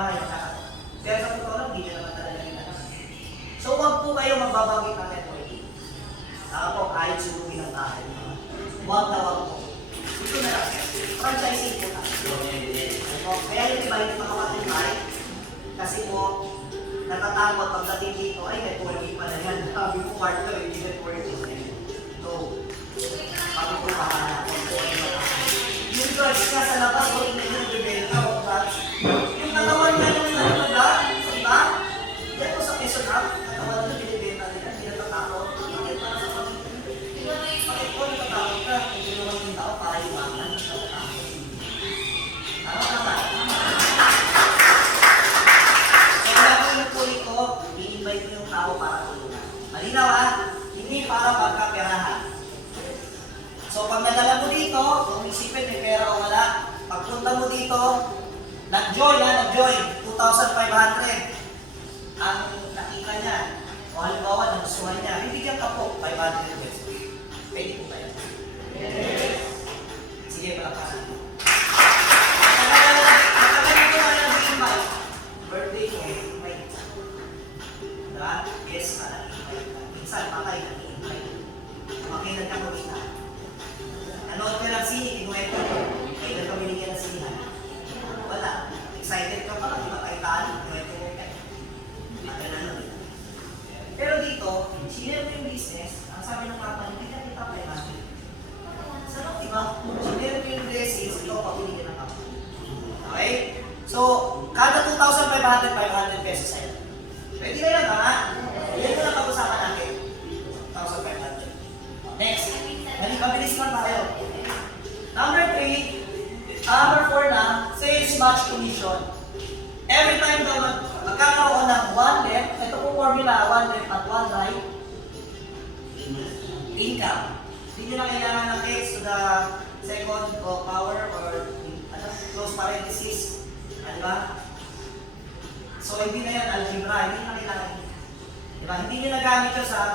bahay magkakaroon. Pero sa totoo lang, hindi nyo naman talaga ginagawa. So, huwag po kayo magbabanggit ng networking. Po, kahit sulubi ng bahay. Huwag na huwag po. Ito na lang. Franchising po na. Kaya yung iba hindi makapatibay. Kasi po, natatakot pagdating dito, ay, networking pala yan. Sabi ko, partner, hindi networking. So, pag po pahala, yung drugs nga sa labas, o hindi yung bibenta, o drugs. Yung katawan nga yung nalalaga, sa iba, yan po sa Quezon Hub, katawan na binibenta nila, hindi natatakot. Bakit para sa pamilya? Bakit po natatakot ka? Kung tulungan yung tao para iwanan, natatakot. Tama naman. So, gagawin po nito, i-invite mo yung tao para tulungan. Malinaw hindi para pagkaperahan. So, pag nadala mo dito, kung isipin may pera o wala, pagpunta mo dito, nag-join, 2,500. Ang nakita niya, o halimbawa, nagustuhan niya, bibigyan ka po 500 pesos. Pwede po tayo. Sige, palakasan. Matagal ko na nag-invite. Birthday ko, may diba? Yes, nag-invite. Minsan, matay, nag-invite. Makinig ako dito. Nanood ka ng sini, kinuwento ko. Kailan ka binigyan ng sinihan? Wala. Excited ka pala, di ba kayo tali? Kinuwento ko kayo. Maganda nun. Pero dito, sinero mo yung business, ang sabi ng kapal, hindi ka kita kay Master. Sarap, di ba? Sinero mo yung blessings, ikaw pa binigyan ng kapal. Okay? So, kada 2,500, 500 pesos sa'yo. Pwede na yan, ha? Yan ko lang pag-usapan natin. 2,500. Next. Mabilis lang tayo. Number 4 na, sales match commission. Every time daw magkakaroon ng 1 left, ito po formula, 1 left at 1 right, income. Hindi nyo na kailangan ng x to the second power or close parenthesis. Diba? So, hindi na yan algebra, hindi na kailangan. Diba? Hindi nyo nagamit yun sa